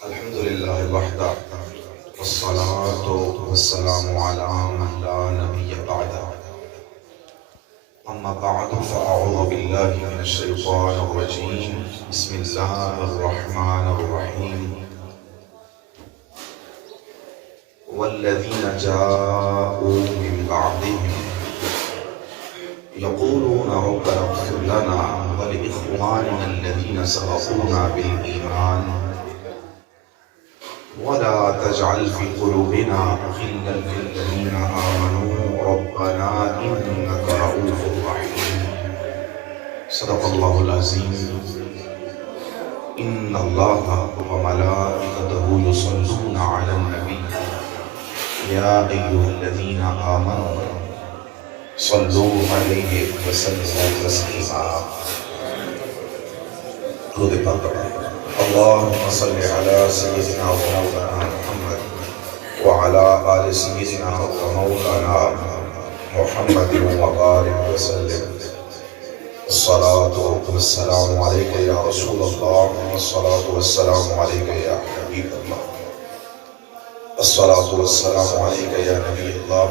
الحمدللہ وحدہ والصلاة والسلام علی من لا نبی بعدہ اما بعد فاعوذ باللہ من الشیطان الرجیم بسم اللہ الرحمن الرحیم والذین جاءوا من بعدهم يقولون ربنا اغفر لنا ولإخواننا الذين سبقونا بالإيمان ولا تجعل في قلوبنا غلا للذين آمنوا ربنا إنك رؤوف رحيم صدق الله العظيم إن الله وملائكته يصلون على النبي يا أيها الذين آمنوا صلوا عليه وسلموا تسليما درود پاک اللهم صل على سيدنا ومولانا محمد وعلى آل سيدنا ومولانا محمد وبارك وسلم الصلاة والسلام عليك يا رسول الله والصلاة والسلام عليك يا حبيب الله الصلاة والسلام عليك يا نبي الله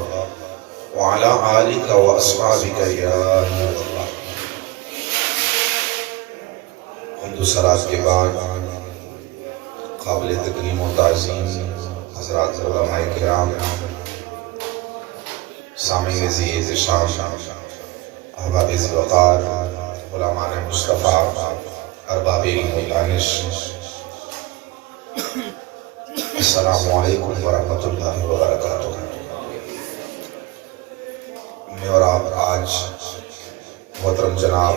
وعلى آلك وأصحابك يا نور الله حمد و صلاة کے بعد قابل تکریم و تعظیم حضرات علماء کرام سامعین ذی احتشام احباب ذی وقار علماء مصطفیٰ ارباب علم و دانش السلام علیکم ورحمۃ اللہ وبرکاتہ میں اور آپ آج محترم جناب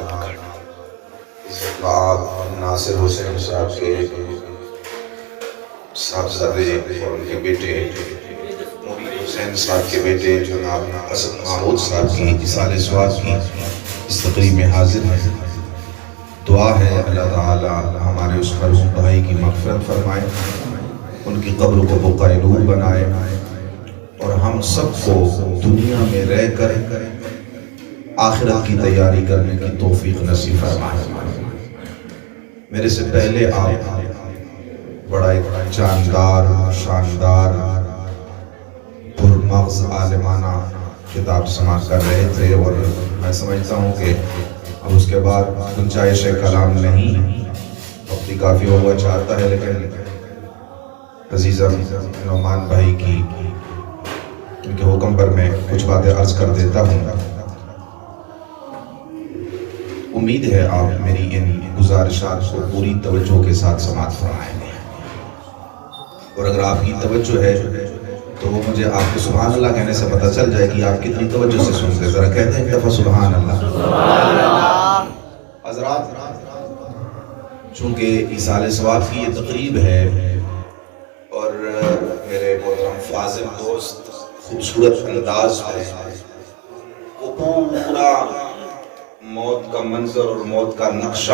آپ ناصر حسین صاحب کے صاحبزادے اور ان کے بیٹے مرید حسین صاحب کے بیٹے جناب اسد محمود صاحب کی اصالِ ثواب کی اس تقریب میں حاضر ہیں۔ دعا ہے اللہ تعالی ہمارے اس مرحوم بھائی کی مغفرت فرمائے، ان کی قبر کو بقائے نور بنائے اور ہم سب کو دنیا میں رہ کر آخرت کی تیاری کرنے کی توفیق نصیب فرمائے۔ میرے سے پہلے آپ بڑا ایک جاندار شاندار پرمغز عالمانہ خطاب سماعت کر رہے تھے اور میں سمجھتا ہوں کہ اب اس کے بعد گنجائش کلام نہیں، وقتی کافی ہوا چاہتا ہے، لیکن عزیزم نعمان بھائی کی ان کے حکم پر میں کچھ باتیں عرض کر دیتا ہوں۔ امید ہے آپ میری ان گزارشات کو پوری توجہ کے ساتھ سماعت فرمائیں گے، اور اگر آپ کی توجہ ہے تو وہ مجھے آپ کو سبحان اللہ کہنے سے پتہ چل جائے کہ آپ کتنی توجہ سے سنتے ہیں۔ ذرا کہتے ہیں ایک دفعہ سبحان اللہ۔ حضرات، چونکہ اصالِ ثواب کی یہ تقریب ہے اور میرے محترم فاضل دوست خوبصورت انداز میں وہ پورا موت کا منظر اور موت کا نقشہ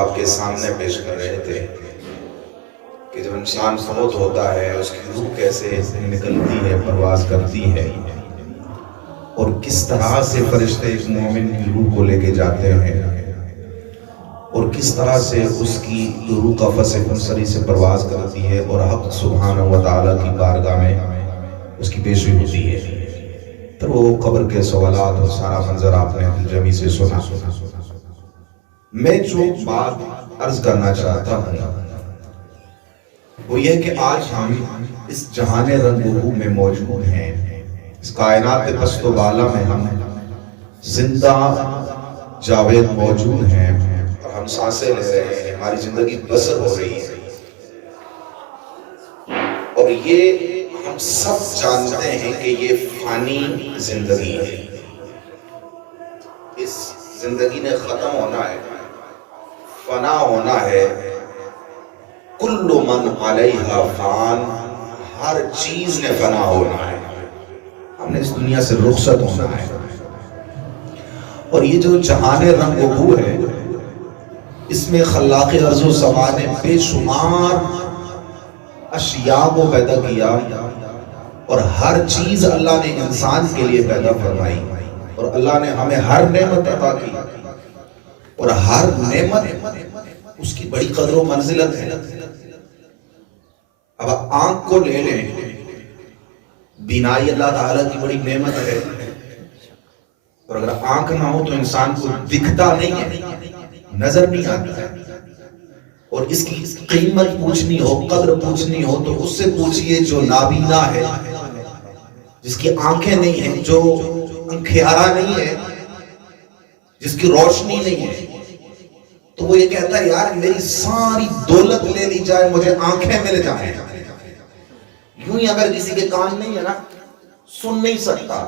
آپ کے سامنے پیش کر رہے تھے کہ جب انسان فوت ہوتا ہے اس کی روح کیسے نکلتی ہے، پرواز کرتی ہے، اور کس طرح سے فرشتے ایک مومن کی روح کو لے کے جاتے ہیں اور کس طرح سے اس کی روح قفس خنصری سے پرواز کرتی ہے اور حق سبحانہ و تعالیٰ کی بارگاہ میں اس کی پیشی ہوتی ہے۔ پھر وہ قبر کے سوالات اور سارا منظر آپ نے دل جمی سے سنا۔ میں جو بات عرض کرنا چاہتا ہوں وہ یہ کہ آج ہم اس جہان رنگ و بو میں موجود ہیں، اس کائنات پست و بالا میں ہم زندہ جاوید موجود ہیں اور ہم سانسیں لے رہے ہیں، ہماری زندگی بسر ہو رہی ہے، اور یہ ہم سب جانتے ہیں کہ یہ فانی زندگی ہے، اس زندگی نے ختم ہونا ہے، فنا ہونا ہے، کل من علیہا فان، ہر چیز نے فنا ہونا ہے، ہم نے اس دنیا سے رخصت ہونا ہے۔ اور یہ جو جہان رنگ و بو ہے، اس میں خلاق ارض و سما نے بے شمار اشیاء کو پیدا کیا، اور ہر چیز اللہ نے انسان کے لیے پیدا فرمائی، اور اللہ نے ہمیں ہر نعمت عطا کی، اور ہر نعمت اس کی بڑی قدر و منزلت ہے۔ اب آنکھ کو لے لیں، بینائی اللہ تعالیٰ کی بڑی نعمت ہے، اور اگر آنکھ نہ ہو تو انسان کو دکھتا نہیں ہے، نظر نہیں آتا ہے، اور اس کی قیمت پوچھنی ہو، قدر پوچھنی ہو تو اس سے پوچھئے جو نابینا ہے، جس کی آنکھیں نہیں ہیں، جو انکھیارا نہیں ہے، جس کی روشنی نہیں ہے، تو وہ یہ کہتا ہے یار میری ساری دولت لے لی جائے، مجھے آنکھیں مل جائیں۔ یوں ہی اگر کسی کے کان نہیں ہے نا، سن نہیں سکتا،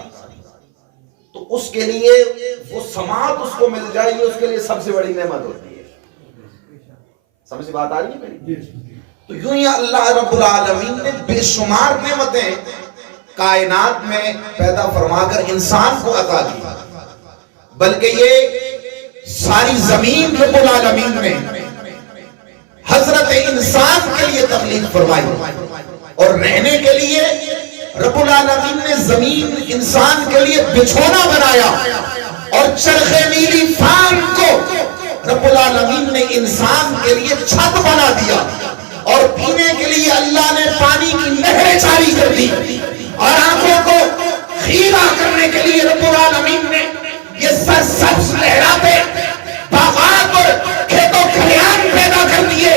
تو اس کے لیے وہ سماعت اس کو مل جائے، یہ اس کے لیے سب سے بڑی نعمت ہوتی ہے۔ سمجھ سے بات آ رہی ہے میری؟ تو یوں ہی اللہ رب العالمین نے بے شمار نعمتیں کائنات میں پیدا فرما کر انسان کو عطا کی، بلکہ یہ ساری زمین رب العالمین نے حضرت انسان کے لیے تخلیق فرمائی، اور رہنے کے لیے رب العالمین نے زمین انسان کے لیے بچھونا بنایا، اور چرخ نیلی فام کو رب العالمین نے انسان کے لیے چھت بنا دیا، اور پینے کے لیے اللہ نے پانی کی نہریں جاری کر دی، اور آنکھوں کو خیرہ کرنے کے لیے رب العالمین نے یہ سرسبز لہراتے باغات اور کھیتوں کھلیان پیدا کر دیے۔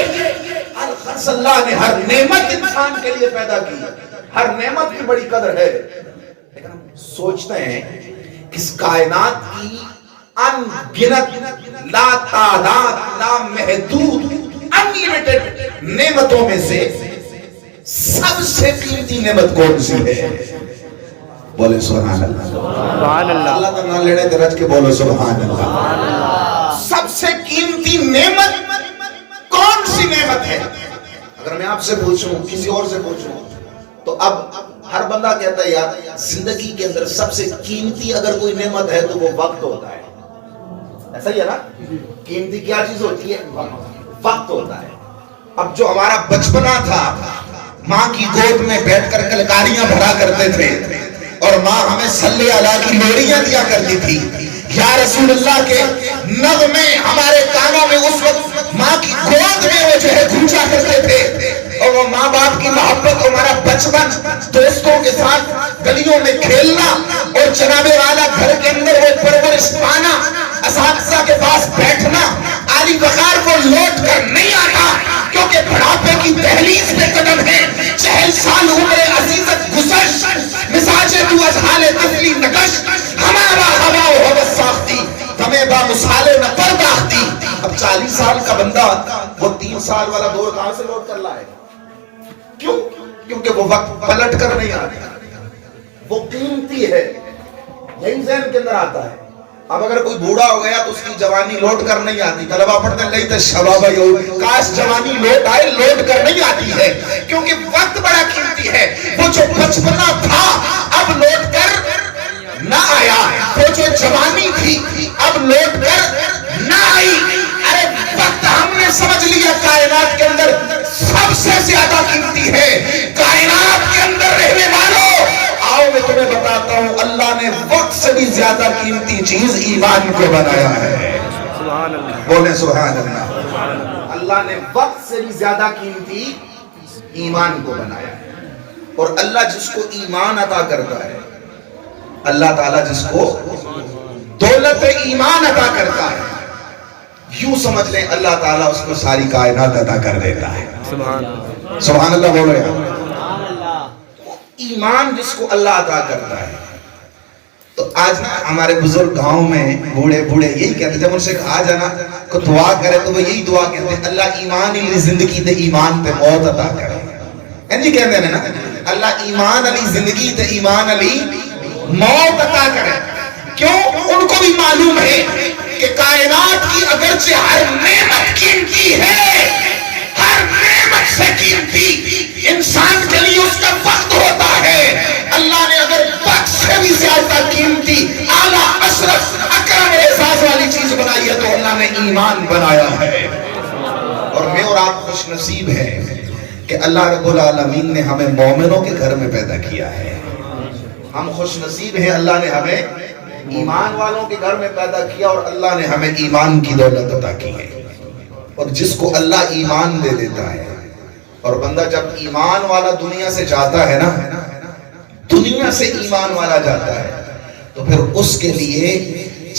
الخرس اللہ نے ہر نعمت انسان کے لیے پیدا کی، ہر نعمت کی بڑی قدر ہے، لیکن ہم سوچتے ہیں اس کائنات کی ان گنت لا تعداد لا محدود انلیمیٹڈ نعمتوں میں سے سب سے قیمتی نعمت کون سی ہے؟ بولے سبحان اللہ۔ سبحان اللہ۔ اللہ کا نام لینے درج کے بولو سبحان اللہ۔ سب سے قیمتی نعمت کون سی نعمت ہے؟ اگر میں آپ سے پوچھوں، کسی اور سے پوچھوں، تو اب ہر بندہ کہتا ہے یار زندگی کے اندر سب سے قیمتی اگر کوئی نعمت ہے تو وہ وقت ہوتا ہے۔ ایسا ہی ہے نا؟ قیمتی کیا چیز ہوتی ہے؟ وقت ہوتا ہے۔ اب جو ہمارا بچپنا تھا، ماں کی گود میں بیٹھ کر کلکاریاں بھرا کرتے تھے، اور ماں ہمیں صلی اللہ کی لوریاں دیا کرتی تھی، یا رسول اللہ کے نغمے ہمارے کانوں میں اس وقت ماں کی گود میں وہ جو ہے گونجا کرتے تھے، اور وہ ماں باپ کی محبت، ہمارا بچپن، دوستوں کے ساتھ گلیوں میں کھیلنا، اور جناب والا گھر کے اندر وہ پرورش پانا، اساتذہ کے پاس بیٹھنا، عالی وقار کو لوٹ کر نہیں آتا، کیونکہ بڑھاپے کی دہلیز پہ قدم ہے، 40 سال عمر عزیزت گزش، مزاج تو ازحال طفلی نگش، ہمارا ہوا و حوث ساختی، ہمیں با مسالے نہ پرداختی۔ اب 40 سال کا بندہ وہ 3 سال والا دور کہاں سے لوٹ کر لائے؟ کیوں؟ کیونکہ وہ وقت پلٹ کر نہیں آتا، وہ قیمتی ہے، یہی ذہن کے اندر آتا ہے۔ اب اگر کوئی بوڑھا ہو گیا تو اس کی جوانی لوٹ کر نہیں آتی، طلبہ پڑھتے ہیں لیت شباب یعود، کاش جوانی لوٹ آئے، لوٹ کر نہیں آتی ہے، کیونکہ وقت بڑا قیمتی ہے۔ وہ جو بچپنا تھا اب لوٹ کر نہ آیا، وہ جو جوانی تھی اب لوٹ کر نہ آئی۔ ارے وقت ہم نے سمجھ لیا کائنات کے اندر سب سے زیادہ قیمتی ہے۔ کائنات کے اندر رہنے والوں، آؤ میں تمہیں بتاتا ہوں، اللہ نے وقت سے بھی زیادہ قیمتی چیز ایمان کو بنایا ہے۔ سبحان اللہ۔ بولیں سبحان اللہ۔ اللہ نے وقت سے بھی زیادہ قیمتی ایمان کو بنایا ہے، اور اللہ جس کو ایمان عطا کرتا ہے، اللہ تعالیٰ جس کو دولت ایمان عطا کرتا ہے، یوں سمجھ لیں اللہ تعالیٰ اس کو ساری کائنات عطا کر دیتا ہے۔ سبحان اللہ۔ سبحان اللہ بولو یار۔ ایمان جس کو اللہ عطا کرتا ہے، تو آج ہمارے بزرگ گاؤں میں بوڑھے بوڑھے یہی کہتے ہیں، جب ان سے کہا جانا کو دعا کرے تو وہ یہی دعا کہتے ہیں، اللہ ایمان علی زندگی تے ایمان تے موت عطا کرے۔ نہیں کہتے ہیں نا، اللہ ایمان علی زندگی تے ایمان علی موت عطا کرے۔ کیوں؟ ان کو بھی معلوم ہے کہ کائنات کی اگرچہ ہر نعمت قیمتی ہے، ہر نعمت کائنات سے قیمتی انسان کے لیے اس کا وقت ہوتا ہے، اللہ نے اگر وقت سے بھی زیادہ قیمتی اعلیٰ اشرف اکرم اعزاز والی چیز بنائی ہے تو اللہ نے ایمان بنایا ہے۔ اور میں اور آپ خوش نصیب ہیں کہ اللہ رب العالمین نے ہمیں مومنوں کے گھر میں پیدا کیا ہے۔ ہم خوش نصیب ہیں، اللہ نے ہمیں ایمان والوں کے گھر میں پیدا کیا اور اللہ نے ہمیں ایمان کی دولت عطا کی ہے۔ اور جس کو اللہ ایمان دے دیتا ہے، اور بندہ جب ایمان والا دنیا سے جاتا ہے نا، دنیا سے ایمان والا جاتا ہے، تو پھر اس کے لیے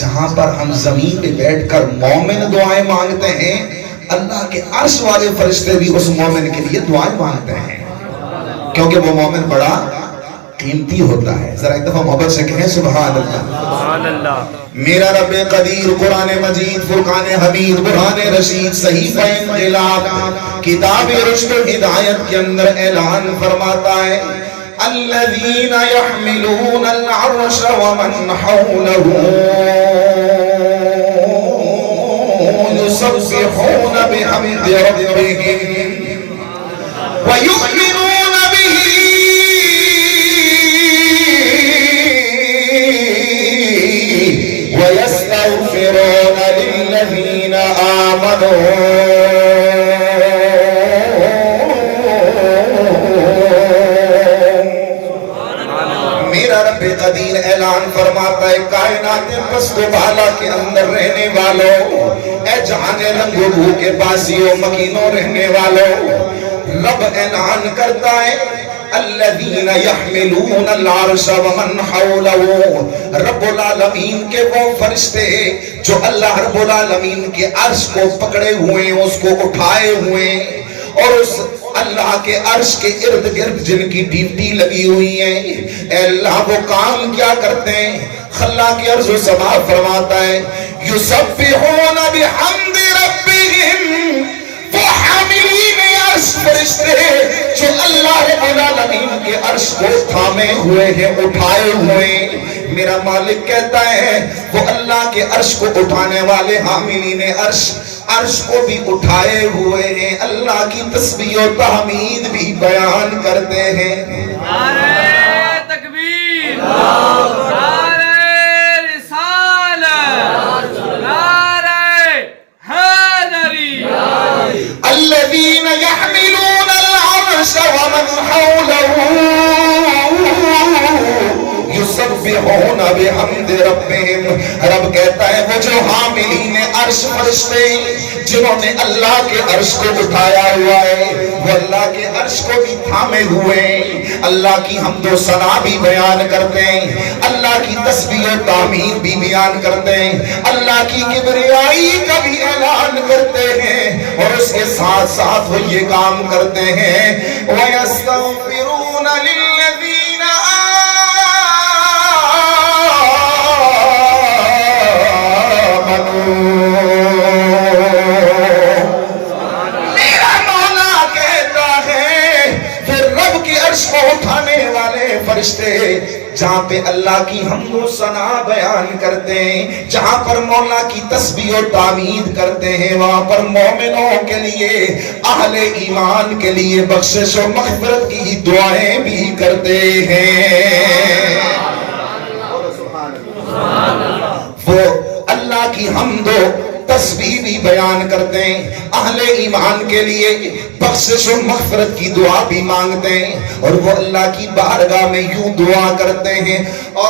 جہاں پر ہم زمین پہ بیٹھ کر مومن دعائیں مانگتے ہیں، اللہ کے عرش والے فرشتے بھی اس مومن کے لیے دعائیں مانگتے ہیں، کیونکہ وہ مومن بڑا قیمتی ہوتا ہے۔ ذرا ایک دفعہ محبت سے کہیں سبحان اللہ۔ سبحان اللہ۔ میرا رب قدیر قرآن مجید فرقان حمید برہان رشید صحیفہ انقلاب کتاب رشد و ہدایت کے اندر اعلان فرماتا ہے الذین یحملون العرش ومن حولہ یسبحون بحمد ربهم ویؤمنون به ويستغفرون للذين آمنوا میرا رب قدیر اعلان فرماتا ہے کائنات پست و بالا کے اندر رہنے والوں، اے جہان رنگ و بو کے باسیوں مکینوں رہنے والوں، رب اعلان کرتا ہے الذین یحملون العرش ومن حولہ، رب العالمین کے وہ فرشتے جو اللہ رب العالمین کے عرش کو پکڑے ہوئے ہیں، اس کو اٹھائے ہوئے ہیں، اور اس اللہ کے عرش کے ارد گرد جن کی ڈیوٹی لگی ہوئی ہے، اے اللہ وہ کام کیا کرتے ہیں؟ خلاق ارض و سما فرماتا ہے یسبحون بحمد ربهم، وہ حاملین عرش فرشتے جو اللہ رب العالمین کے عرش کو تھامے ہوئے ہیں، اٹھائے ہوئے ہیں۔ میرا مالک کہتا ہے وہ اللہ کے عرش کو اٹھانے والے حاملین عرش عرش کو بھی اٹھائے ہوئے ہیں، اللہ کی تسبیح و تحمید بھی بیان کرتے ہیں۔ نعرہ تکبیر، نعرہ رسالت، نعرہ حیدری۔ الذین یحملون العرش ومن حولہ یسبحون بحمد ربهم، رب کہتا ہے وہ جو حاملین عرش فرشتے جنہوں نے اللہ کے عرش کو اٹھایا ہوا ہے، وہ اللہ کے عرش کو بھی تھامے ہوئے ہیں، اللہ کی حمد و ثنا بھی بیان کرتے ہیں، اللہ کی تسبیح و تعمیر بھی بیان کرتے ہیں، اللہ کی کبریائی کا بھی اعلان کرتے ہیں، اور اس کے ساتھ ساتھ وہ یہ کام کرتے ہیں وَيَسْتَغْفِرُونَ لِلَّذِينَ فرشتے جہاں پہ اللہ کی حمد و ثنا بیان کرتے ہیں، جہاں پر مولا کی تسبیح و تعمید کرتے ہیں، وہاں پر مومنوں کے لیے اہل ایمان کے لیے بخشش و مغفرت کی دعائیں بھی کرتے ہیں۔ وہ اللہ کی حمد و تسبیح بھی بیان کرتے ہیں، اہل ایمان کے لیے بخشش و مغفرت کی دعا بھی مانگتے ہیں، اور وہ اللہ کی بارگاہ میں یوں دعا کرتے ہیں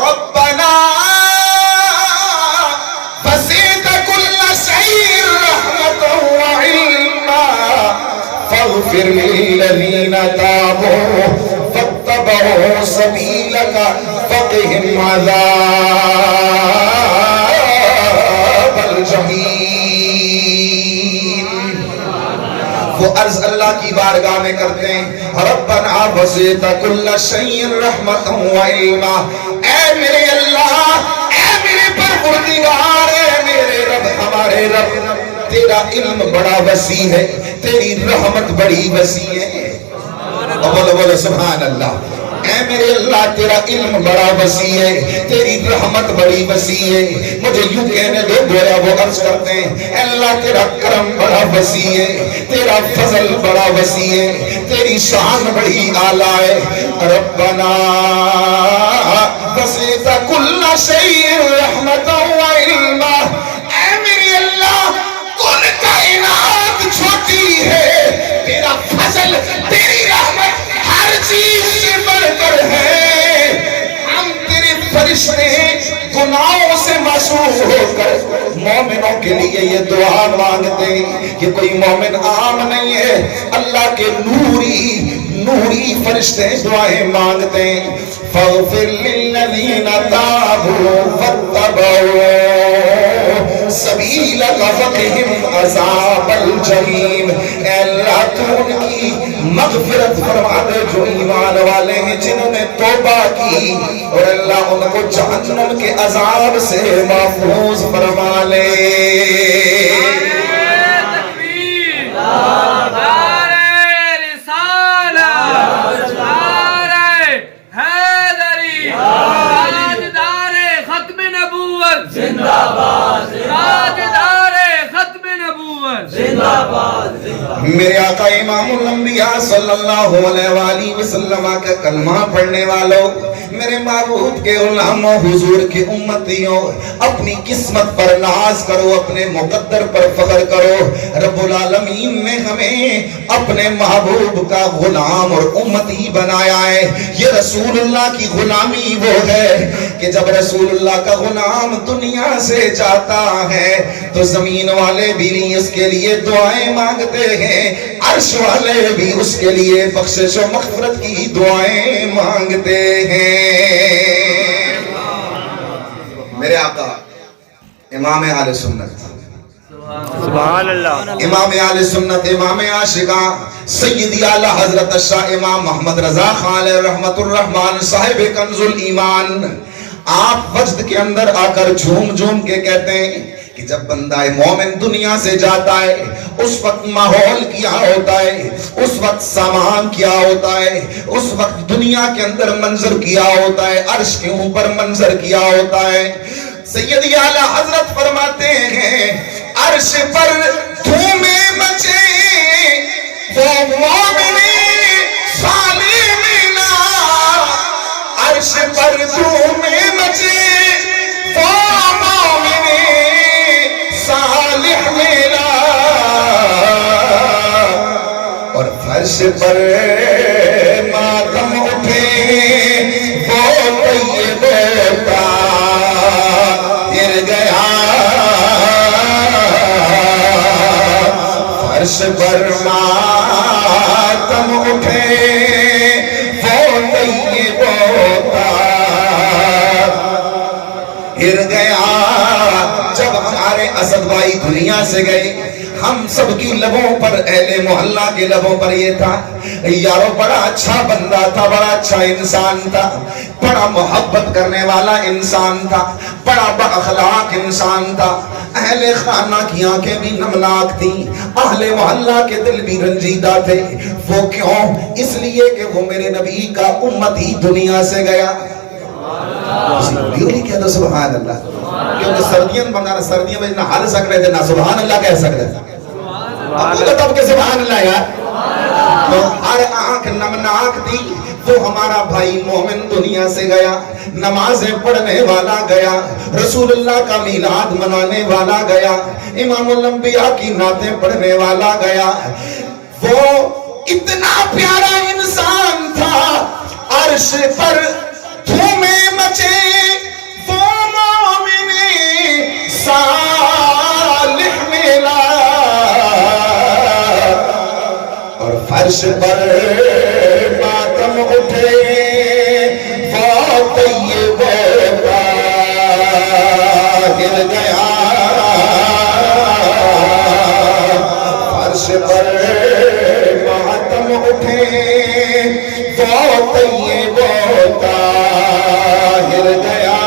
ربنا وسعت كل شيء رحمة وعلما فاغفر للذين تابوا واتبعوا سبيلك فقهم عذاب الجحيم۔ وہ عرض اللہ کی بارگاہ میں کرتے ہیں ربنا وسعت كل شيء رحمة وعلما، اے میرے اللہ، اے میرے پروردگار، اے میرے رب، ہمارے رب، تیرا علم بڑا وسیع ہے، تیری رحمت بڑی وسیع ہے۔ بولو بولو سبحان اللہ۔ اے میرے اللہ تیرا علم بڑا وسیع ہے، تیری رحمت بڑی وسیع ہے، مجھے یوں کہنے دو گویا وہ عرض کرتے ہیں اے اللہ تیرا کرم بڑا وسیع ہے، تیرا فضل بڑا وسیع ہے، تیری شان بڑی اعلیٰ ہے۔ ربنا وسعت کل شیء رحمتا وعلما، اے میرے اللہ کل کائنات چھوٹی ہے، تیرا فضل تیری رحمت ہر چیز سے بڑھ کر ہے۔ ہم تیرے فرشتے گناہوں سے معصوم ہو کر مومنوں کے لیے یہ دعا مانگتے ہیں کہ کوئی مومن عام نہیں ہے، اللہ کے نوری فرشتے دعائیں مانگتے ہیں۔ فاغفر للذین تابوا واتبعوا سبیلک وقہم عذاب الجحیم، اے اللہ تو ان کی مغفرت فرما دے جو ایمان والے ہیں جنہوں نے توبہ کی، اور اللہ ان کو جہنم کے عذاب سے محفوظ فرما لے۔ میرے آقا امام الانبیاء صلی اللہ علیہ وآلہ وسلم کا کلمہ پڑھنے والوں، میرے محبوب کے غلاموں، حضور کے امتیوں، اپنی قسمت پر ناز کرو، اپنے مقدر پر فخر کرو۔ رب العالمین نے ہمیں اپنے محبوب کا غلام اور امتی بنایا ہے۔ یہ رسول اللہ کی غلامی وہ ہے کہ جب رسول اللہ کا غلام دنیا سے جاتا ہے تو زمین والے بھی اس کے لیے دعائیں مانگتے ہیں، عرش والے بھی اس کے لیے بخشش و مغفرت کی دعائیں مانگتے ہیں۔ میرے آقا امام اہل سنت، سبحان اللہ، امام اہل سنت، امام عاشقاں، سیدی اعلی حضرت شاہ امام محمد رضا خان علیہ رحمت الرحمن صاحب کنز الایمان، آپ وجد کے اندر آ کر جھوم جھوم کے کہتے ہیں کہ جب بندہ مومن دنیا سے جاتا ہے اس وقت ماحول کیا ہوتا ہے، اس وقت سامان کیا ہوتا ہے، اس وقت دنیا کے اندر منظر کیا ہوتا ہے، عرش کے اوپر منظر کیا ہوتا ہے۔ سیدی اعلی حضرت فرماتے ہیں عرش پر دھومیں مچے وہ مومن صالح ملا، عرش پر دھومیں مچے وہ مومن صالح ملا، اور فرش پر ماتم اٹھے وہ طیب کا گر گیا، فرش پر ماتم اٹھے وہ طیب کا گر گیا۔ جب ہمارے اسد بھائی دنیا سے گئے، ہم سب کی لبوں پر، اہل محلہ کے لبوں پر یہ تھا یارو بڑا اچھا بندہ تھا، بڑا اچھا انسان تھا، بڑا محبت کرنے والا انسان تھا، بڑا با اخلاق انسان تھا، اہل خانہ کی آنکھیں بھی نمناک تھیں، اہل محلہ کے دل بھی رنجیدہ تھے۔ وہ کیوں؟ اس لیے کہ وہ میرے نبی کا امتی دنیا سے گیا۔ دیولی کہہ دو سبحان اللہ، کیونکہ سردیاں بندہ سردیاں میں نہ ہل سک رہے تھے نہ سبحان اللہ کہہ سکتے تھے۔ اب تو تب کہ سبحان اللہ یار، تو ہر آنکھ نمناک تھی۔ وہ ہمارا بھائی مومن دنیا سے گیا، نمازیں پڑھنے والا گیا، رسول اللہ کا میلاد منانے والا گیا، امام الانبیاء کی نعتیں پڑھنے والا گیا۔ وہ اتنا پیارا انسان تھا، عرش پر دھومیں مچے وہ مومن صالح ملا، اور فرش پر ماتم اٹھے وہ طیب کا گر گیا، فرش پر ماتم اٹھے وہ طیب کا گر گیا۔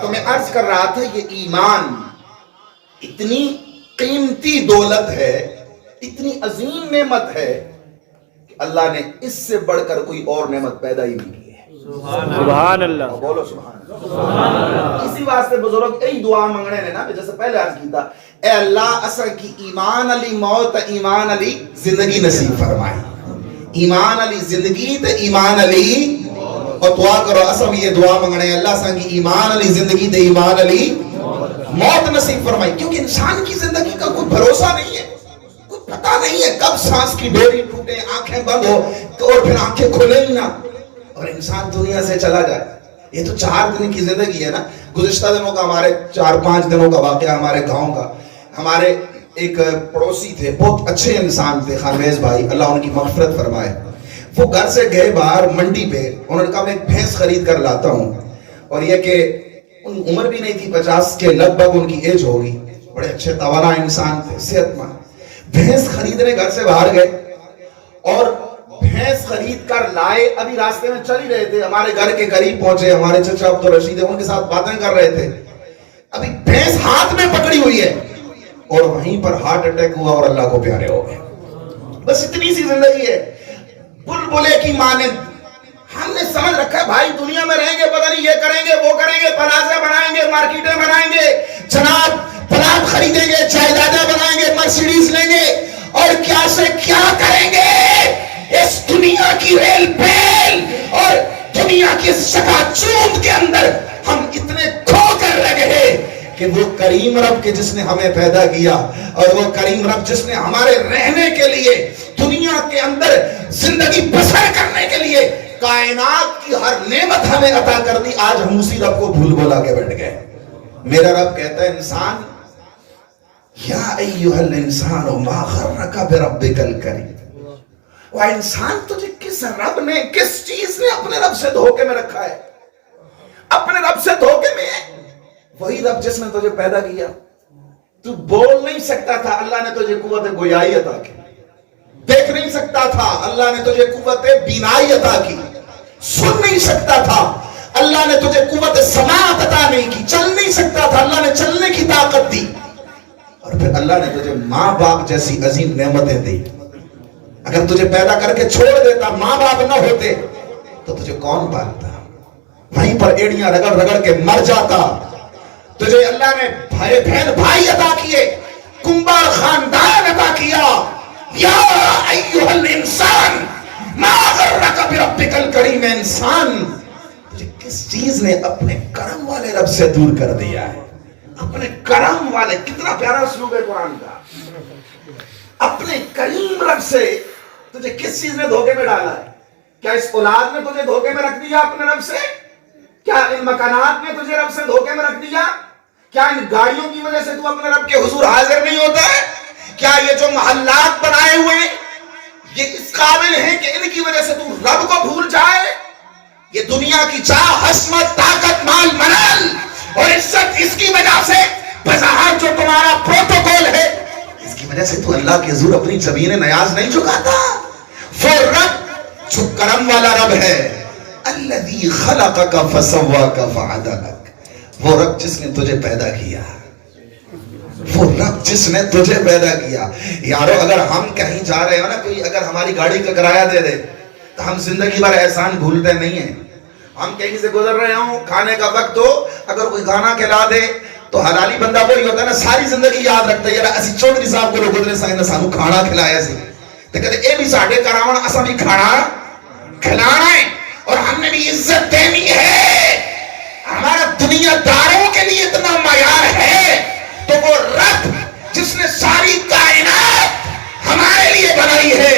تو میں عرض کر رہا تھا یہ ایمان اتنی قیمتی دولت ہے، اتنی عظیم نعمت ہے کہ اللہ نے اس سے بڑھ کر کوئی اور نعمت پیدا ہی نہیں کی ہے. سبحان اللہ. بولو سبحان اللہ. اسی واسطے بزرگ ای دعا منگنے نے نا جیسے پہلے عرض کی تھا, اے اللہ اسا کی ایمان علی موت ایمان علی زندگی نصیب فرمائی. ایمان علی زندگی تے ایمان علی, اور دعا کرو اسا بھی یہ دعا منگنے اللہ اسا کی ایمان علی زندگی تے ایمان علی موت نصیب فرمائی. کیونکہ انسان کی زندگی کا کوئی بھروسہ نہیں ہے, کوئی پتہ نہیں ہے کب سانس کی ڈوری ٹوٹے, آنکھیں بند ہو اور پھر آنکھیں کھلیں ہی نہ اور انسان دنیا سے چلا جائے. یہ تو 4 دن کی زندگی ہے نا. گزشتہ دنوں کا ہمارے 4-5 دنوں کا واقعہ ہمارے گاؤں کا. ہمارے ایک پڑوسی تھے, بہت اچھے انسان تھے, خانویز بھائی, اللہ ان کی مغفرت فرمائے. وہ گھر سے گئے باہر منڈی پہ, انہوں نے کہا میں ایک بھینس خرید کر لاتا ہوں. اور یہ کہ ان عمر بھی نہیں تھی, 50 کے لگ بھگ ان کی ایج ہوگی. بڑے اچھے توانا انسان تھے, صحت مند. بھینس خریدنے گھر سے باہر گئے اور بھینس خرید کر لائے. ابھی راستے میں چل ہی رہے تھے, ہمارے گھر کے قریب پہنچے. ہمارے چچا عبدالرشید ان کے ساتھ باتیں کر رہے تھے. ابھی بھینس ہاتھ میں پکڑی ہوئی ہے اور وہیں پر ہارٹ اٹیک ہوا اور اللہ کو پیارے ہو گئے. بس اتنی سی زندگی ہے. بلبلے کی مانند ہم نے سمجھ رکھا ہے بھائی دنیا میں رہیں گے, پتہ نہیں یہ کریں گے وہ کریں گے, پلازے بنائیں گے, مارکیٹیں بنائیں گے, جناب پلاٹ خریدیں گے, جائیدادیں بنائیں گے, مرسیڈیز لیں گے اور کیا سے کیا کریں گے. اس دنیا کی ریل بیل اور دنیا کی چکا چوند کے اندر ہم اتنے کھو کر رہ گئے کہ وہ کریم رب کے جس نے ہمیں پیدا کیا اور وہ کریم رب جس نے ہمارے رہنے کے لیے دنیا کے اندر زندگی بسر کرنے کے لیے کائنات کی ہر نعمت ہمیں عطا کر دی, آج ہم اسی رب کو بھول بھلا کے بیٹھ گئے. میرا رب کہتا ہے انسان, یا ایھا الانسان ما غرک بربک الکریم. وہ انسان تجھے کس رب نے, کس چیز نے اپنے رب سے دھوکے میں رکھا ہے؟ اپنے رب سے دھوکے میں ہے وہی رب جس نے تجھے پیدا کیا. تو بول نہیں سکتا تھا, اللہ نے تجھے قوت گویائی عطا کی. دیکھ نہیں سکتا تھا, اللہ نے تجھے قوت بینائی عطا کی. سن نہیں سکتا تھا, اللہ نے تجھے قوت سماعت عطا نہیں کی. چل نہیں سکتا تھا, اللہ نے چلنے کی طاقت دی. اور پھر اللہ نے تجھے ماں باپ جیسی عظیم نعمتیں دی. اگر تجھے پیدا کر کے چھوڑ دیتا, ماں باپ نہ ہوتے تو تجھے کون پالتا؟ وہیں پر ایڑیاں رگڑ رگڑ کے مر جاتا. تجھے اللہ نے بھائی بہن بھائی عطا کیے, کنبار خاندان عطا کیا. یا ایھا الانسان ما غرک بربک الکریم. انسان تجھے کس چیز نے اپنے کرم والے رب سے دور کر دیا ہے؟ اپنے کرم والے, کتنا پیارا اسلوب ہے قرآن کا. اپنے کریم رب سے تجھے کس چیز نے دھوکے میں ڈالا ہے؟ کیا اس اولاد نے تجھے دھوکے میں رکھ دیا اپنے رب سے؟ کیا ان مکانات نے تجھے رب سے دھوکے میں رکھ دیا؟ کیا ان گاڑیوں کی وجہ سے تو اپنے رب کے حضور حاضر نہیں ہوتا ہے؟ کیا یہ جو محلات بنائے ہوئے یہ اس قابل ہیں کہ ان کی وجہ سے تو رب کو بھول جائے؟ یہ دنیا کی چاہ, حسمت, طاقت, مال, منال اور عزت, اس کی وجہ سے بظاہر جو تمہارا پروٹوکول ہے, اس کی وجہ سے تو اللہ کے حضور اپنی زمین نیاز نہیں چکاتا. وہ رب جو کرم والا رب ہے, الذی خلقک فسواک فعدلک. وہ رب جس نے تجھے پیدا کیا, وہ رب جس نے تجھے پیدا کیا. یارو اگر ہم کہیں جا رہے ہو نا, کوئی اگر ہماری گاڑی کا کرایہ دے دے تو ہم زندگی بھر احسان بھولتے نہیں ہیں. ہم کہیں سے گزر رہے ہوں, کھانے کا وقت ہو, اگر کوئی کھانا کھلا دے تو حلالی بندہ وہی ہوتا ہے نا, ساری زندگی یاد رکھتا ہے یار اسی چودھری صاحب کو گزرے سائیں سانو کھانا کھلایا سی تو کہتے اے بھی ساڈے کراونا, اسا بھی کھانا کھلانا ہے اور ہم نے بھی عزت دینی ہے. ہمارا دنیا داروں کے لیے اتنا معیار ہے تو وہ رب جس نے ساری کائنات ہمارے لیے بنائی ہے,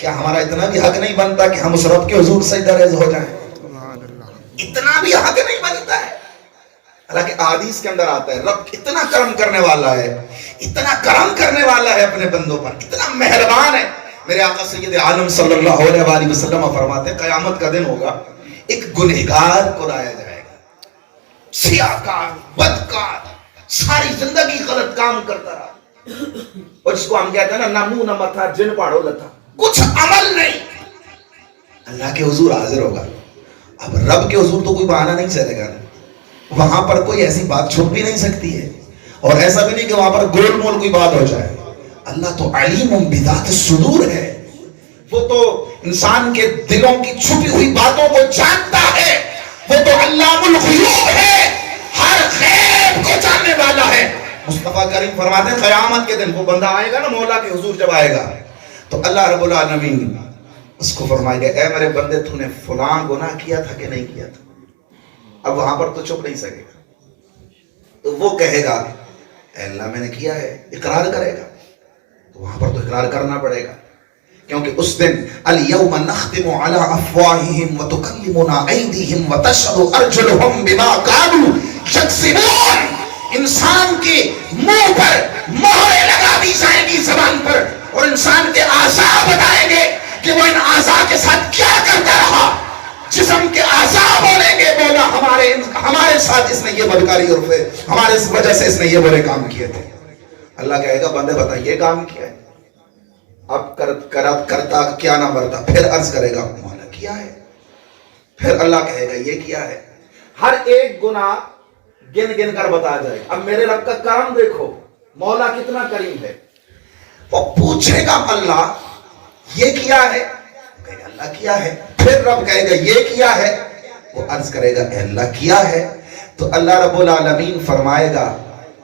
کیا ہمارا اتنا بھی حق نہیں بنتا کہ ہم اس رب کے حضور سجدہ ریز ہو جائیں؟ اتنا بھی حق نہیں بنتا ہے. حالانکہ حدیث کے اندر آتا ہے رب اتنا کرم کرنے والا ہے, اتنا کرم کرنے والا ہے اپنے بندوں پر, اتنا مہربان ہے. میرے آقا سید عالم صلی اللہ علیہ وآلہ وسلم فرماتے ہیں قیامت کا دن ہوگا, ایک گنہگار کو لایا جائے گا, سیاہکار, بدکار, ساری زندگی غلط کام کرتا رہا اور جس کو ہم کہتے ہیں نا نہ منہ نہ متھا جن پاڑو لتھا, کچھ عمل نہیں. اللہ کے حضور حاضر ہوگا. اب رب کے حضور تو کوئی بہانہ نہیں چلے گا, وہاں پر کوئی ایسی بات چھپ بھی نہیں سکتی ہے اور ایسا بھی نہیں کہ وہاں پر گول مول کوئی بات ہو جائے. اللہ تو علیم بذات الصدور ہے, وہ تو انسان کے دلوں کی چھپی ہوئی باتوں کو جانتا ہے، وہ تو علام الغیوب ہے، ہر غیب کو جاننے والا ہے۔ مصطفیٰ کریم فرماتے ہیں قیامت کے دن وہ بندہ آئے گا نا مولا کے حضور جب آئے گا تو اللہ رب العالمین اس کو فرمائے گا اے میرے بندے تو نے فلاں گناہ کیا تھا کہ نہیں کیا تھا؟ اب وہاں پر تو چھپ نہیں سکے گا، تو وہ کہے گا اے اللہ میں نے کیا ہے، اقرار کرے گا، تو وہاں پر تو اقرار کرنا پڑے گا، کیونکہ اس دن اليوم نختم على افواہہم وتکلمنا ایدیہم وتشہد ارجلہم بما كانوا یکسبون۔ انسان کے منہ پر مہریں لگا دی جائیں گی زبان پر، اور انسان کے اعضاء بتائیں گے کہ وہ ان اعضاء کے ساتھ کیا کرتا رہا۔ جسم کے اعضاء بولیں گے مولا ہمارے ساتھ اس نے یہ بدکاری اور ہمارے اس وجہ سے اس نے یہ برے کام کیے تھے۔ اللہ کہے گا بندے بتا یہ کام کیا ہے، اب کرتا کیا نہ مرتا، پھر عرض کرے گا مولا کیا ہے، پھر اللہ کہے گا یہ کیا ہے، ہر ایک گناہ گن گن کر بتا جائے گا۔ اب میرے رب کا کرم دیکھو، مولا کتنا کریم ہے۔ وہ پوچھے گا اللہ یہ کیا ہے، کہے گا اللہ کیا ہے، پھر رب کہے گا یہ کیا ہے، وہ عرض کرے گا اے اللہ کیا ہے، تو اللہ رب العالمین فرمائے گا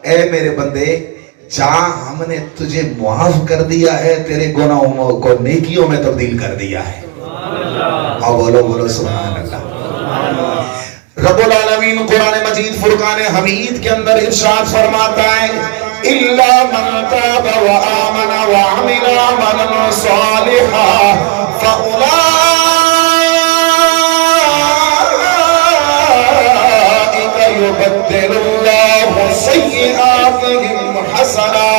اے میرے بندے جہاں ہم نے تجھے معاف کر دیا ہے تیرے گناہوں کو نیکیوں میں تبدیل کر دیا ہے۔ اور بولو سبحان اللہ۔ رب العالمین قرآن مجید فرقان حمید کے اندر ارشاد فرماتا ہے اِلَّا مَنْ تَابَ وَآمَنَ وَعَمِلَ عَمَلًا صَالِحًا فَأُولَئِكَ يُبَدِّلُ اللَّهُ سَيِّئَاتِهِمْ حَسَنَاتٍ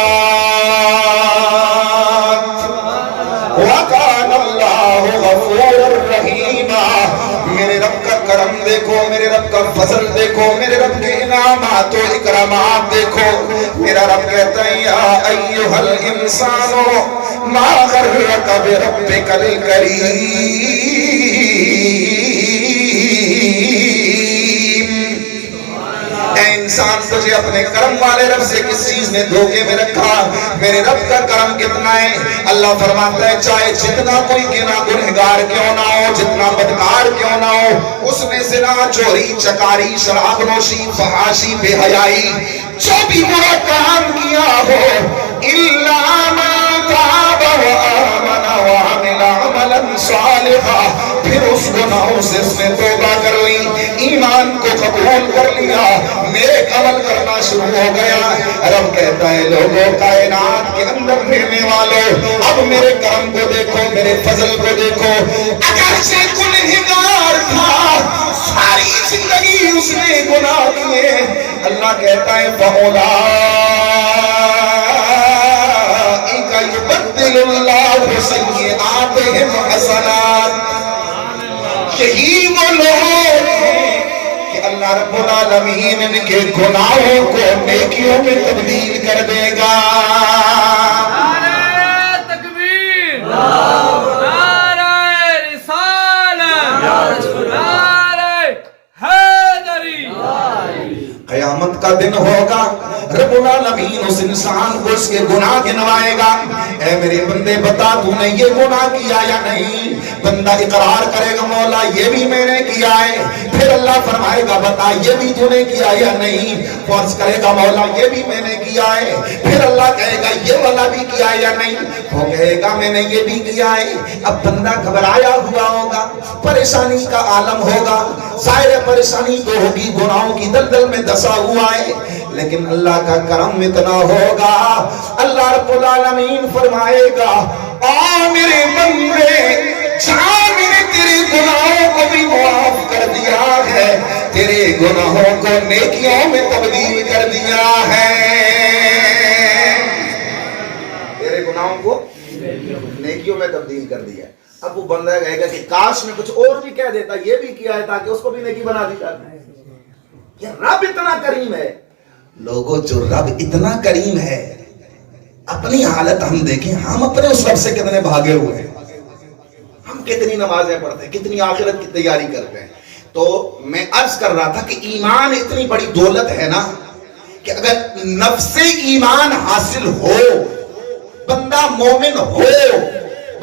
وَكَانَ اللَّهُ غَفُورًا رَحِيمًا۔ میرے رب کا کرم دیکھو، میرے رب کا فضل دیکھو، میرے رب کے انعامات و اکرامات دیکھو۔ میرا رب کہتا ہے یا ایھا الانسان ما غرک بربک الکریم۔ اے انسان تجھے اپنے کرم والے رب سے کس چیز نے دھوکے میں رکھا؟ میرے رب کا کرم کتنا ہے؟ اللہ فرماتا ہے چاہے جتنا کوئی گنہگار کیوں نہ ہو، جتنا بدکار کیوں نہ ہو، اس میں زنا، چوری، چکاری، شراب نوشی، فحاشی، بے حیائی، جو بھی برا کام کیا ہو، الا من تاب وآمن وعمل عملا صالحا، پھر اس گناہوں سے اس نے توبہ کر لی، ایمان کو قبول کر لیا، نیک عمل کرنا شروع ہو گیا۔ رب کہتا ہے لوگوں کائنات کے اندر رہنے والوں اب میرے کرم کو دیکھو، میرے فضل کو دیکھو۔ اگرچہ گنہگار تھا، ساری زندگی اس نے گناہ کیے، اللہ کہتا ہے فَأُولَٰئِكَ يُبَدِّلُ اللَّهُ سَيِّئَاتِهِمْ حَسَنَاتٍ۔ یہی وہ لوگ ہیں کہ اللہ رب العالمین ان کے گناہوں کو نیکیوں میں تبدیل کر دے گا۔ نعرہ تکبیر، نعرہ رسالت، نعرہ حیدری۔ قیامت کا دن ہوگا، رب العالمین اس انسان کو اس کے گناہ گنوائے گا، اے میرے بندے بتا تو نے یہ گناہ کیا یا نہیں؟ بندہ اقرار کرے گا مولا یہ بھی میں نے کیا ہے، پھر اللہ فرمائے گا بتا یہ بھی تو نے کیا یا نہیں؟ فرض کرے گا مولا یہ بھی میں نے کیا ہے، پھر اللہ کہے گا یہ والا بھی کیا یا نہیں؟ وہ کہے گا میں نے یہ بھی کیا ہے۔ اب بندہ گھبرایا ہوا ہوگا، پریشانی کا عالم ہوگا، ظاہر پریشانی تو ہوگی، گناہوں کی دلدل میں دسا ہوا ہے، لیکن اللہ کا کرم اتنا ہوگا، اللہ رب العالمین فرمائے گا آ میرے بندے جہاں میں نے تیرے گناہوں کو بھی معاف کر دیا ہے، تیرے گناہوں کو نیکیوں میں تبدیل کر دیا ہے، تیرے گناہوں کو نیکیوں میں تبدیل کر دیا ہے۔ اب وہ بندہ کہے گا کہ کاش میں کچھ اور بھی کہہ دیتا، یہ بھی کیا ہے تاکہ اس کو بھی نیکی بنا دی جائے۔ یہ رب اتنا کریم ہے۔ لوگوں جو رب اتنا کریم ہے، اپنی حالت ہم دیکھیں، ہم اپنے اس رب سے کتنے بھاگے ہوئے ہیں، ہم کتنی نمازیں پڑھتے ہیں، کتنی آخرت کی تیاری کرتے ہیں۔ تو میں عرض کر رہا تھا کہ ایمان اتنی بڑی دولت ہے نا کہ اگر نفس ایمان حاصل ہو، بندہ مومن ہو،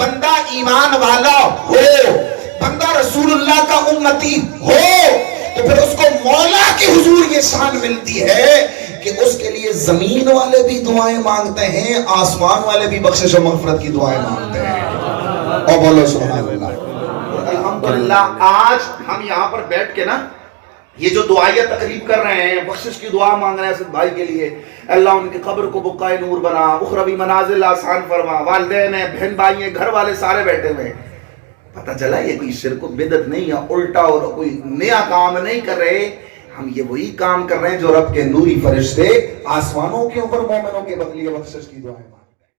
بندہ ایمان والا ہو، بندہ رسول اللہ کا امتی ہو، تو پھر اس کو مولا کے حضور یہ شان ملتی ہے کہ اس کے لیے زمین والے بھی دعائیں مانگتے ہیں، آسمان والے بھی بخشش و مغفرت کی دعائیں مانگتے ہیں۔ اور بولو سبحان اللہ۔ الحمدللہ آج ہم یہاں پر بیٹھ کے نا یہ جو دعائیہ تقریب کر رہے ہیں، بخشش کی دعا مانگ رہے ہیں اسد بھائی کے لیے، اللہ ان کی قبر کو بقائے نور بنا، اخروی منازل آسان فرما، والدین ہیں، بہن بھائی ہیں، گھر والے سارے بیٹھے ہوئے ہیں۔ پتہ چلا یہ کوئی شرک و بدعت نہیں ہے، الٹا اور کوئی نیا کام نہیں کر رہے، ہم یہ وہی کام کر رہے ہیں جو رب کے نوری فرشتے آسمانوں کے اوپر مومنوں کے بدلے بخشش کی دعائیں